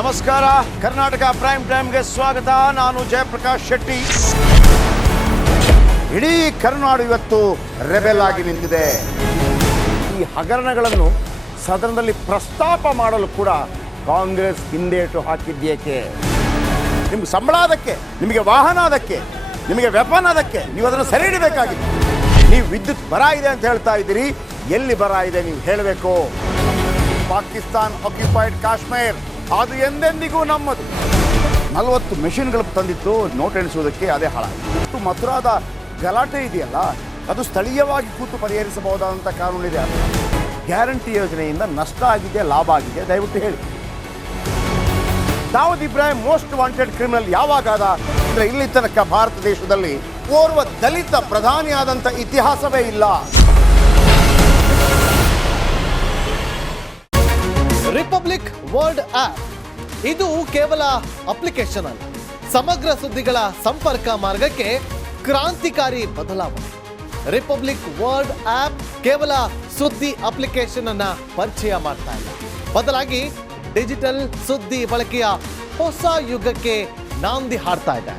ನಮಸ್ಕಾರ, ಕರ್ನಾಟಕ ಪ್ರೈಮ್ ಟೈಮ್ಗೆ ಸ್ವಾಗತ. ನಾನು ಜಯಪ್ರಕಾಶ್ ಶೆಟ್ಟಿ. ಇಡೀ ಕರುನಾಡು ಇವತ್ತು ರೆಬೆಲ್ ಆಗಿ ನಿಂತಿದೆ. ಈ ಹಗರಣಗಳನ್ನು ಸದನದಲ್ಲಿ ಪ್ರಸ್ತಾಪ ಮಾಡಲು ಕೂಡ ಕಾಂಗ್ರೆಸ್ ಹಿಂದೇಟು ಹಾಕಿದ್ದೇಕೆ? ನಿಮ್ಗೆ ಸಂಬಳ ಅದಕ್ಕೆ, ನಿಮಗೆ ವಾಹನ ಅದಕ್ಕೆ, ನಿಮಗೆ ವೆಪನ್ ಅದಕ್ಕೆ, ನೀವು ಅದನ್ನು ಸರಿ ಹಿಡಬೇಕಾಗಿದೆ. ನೀವು ವಿದ್ಯುತ್ ಬರ ಇದೆ ಅಂತ ಹೇಳ್ತಾ ಇದ್ದೀರಿ, ಎಲ್ಲಿ ಬರ ಇದೆ ನೀವು ಹೇಳಬೇಕು. ಪಾಕಿಸ್ತಾನ್ ಆಕ್ಯುಪೈಡ್ ಕಾಶ್ಮೀರ್ ಅದು ಎಂದೆಂದಿಗೂ ನಮ್ಮದು. 40 ಮೆಷಿನ್ಗಳು ತಂದಿತ್ತು ನೋಟ್ ಎಣಿಸುವುದಕ್ಕೆ, ಅದೇ ಹಾಳಾಯಿತು. ಮಥುರಾದ ಗಲಾಟೆ ಇದೆಯಲ್ಲ, ಅದು ಸ್ಥಳೀಯವಾಗಿ ಕೂತು ಪರಿಹರಿಸಬಹುದಾದಂಥ ಕಾನೂನಿದೆ. ಗ್ಯಾರಂಟಿ ಯೋಜನೆಯಿಂದ ನಷ್ಟ ಆಗಿದೆ, ಲಾಭ ಆಗಿದೆ, ದಯವಿಟ್ಟು ಹೇಳಿ. Dawood Ibrahim most wanted criminal ಯಾವಾಗಾದ ಅಂದರೆ ಇಲ್ಲಿ ತನಕ ಭಾರತ ದೇಶದಲ್ಲಿ ಓರ್ವ ದಲಿತ ಪ್ರಧಾನಿಯಾದಂಥ ಇತಿಹಾಸವೇ ಇಲ್ಲ. ರಿಪಬ್ಲಿಕ್ ವರ್ಲ್ಡ್ ಆಪ್ ಇದು ಕೇವಲ ಅಪ್ಲಿಕೇಶನ್ ಅಲ್ಲ, ಸಮಗ್ರ ಸುದ್ದಿಗಳ ಸಂಪರ್ಕ ಮಾರ್ಗಕ್ಕೆ ಕ್ರಾಂತಿಕಾರಿ ಬದಲಾವಣೆ. ರಿಪಬ್ಲಿಕ್ ವರ್ಲ್ಡ್ ಆಪ್ ಕೇವಲ ಸುದ್ದಿ ಅಪ್ಲಿಕೇಶನ್ ಅನ್ನ ಪರಿಚಯ ಮಾಡ್ತಾ ಇಲ್ಲ, ಬದಲಾಗಿ ಡಿಜಿಟಲ್ ಸುದ್ದಿ ಬಳಕೆಯ ಹೊಸ ಯುಗಕ್ಕೆ ನಾಂದಿ ಹಾಡ್ತಾ ಇದೆ.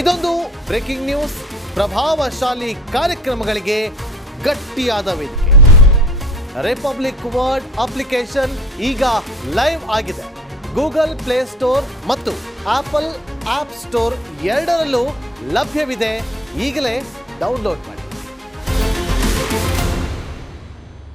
ಇದೊಂದು ಬ್ರೇಕಿಂಗ್ ನ್ಯೂಸ್, ಪ್ರಭಾವಶಾಲಿ ಕಾರ್ಯಕ್ರಮಗಳಿಗೆ ಗಟ್ಟಿಯಾದ ವೇದಿಕೆ. ರಿಪಬ್ಲಿಕ್ ವರ್ಲ್ಡ್ ಅಪ್ಲಿಕೇಶನ್ ಈಗ ಲೈವ್ ಆಗಿದೆ. ಗೂಗಲ್ ಪ್ಲೇ ಸ್ಟೋರ್ ಮತ್ತು ಆಪಲ್ ಆಪ್ ಸ್ಟೋರ್ ಎರಡರಲ್ಲೂ ಲಭ್ಯವಿದೆ. ಈಗಲೇ ಡೌನ್ಲೋಡ್ ಮಾಡಿ.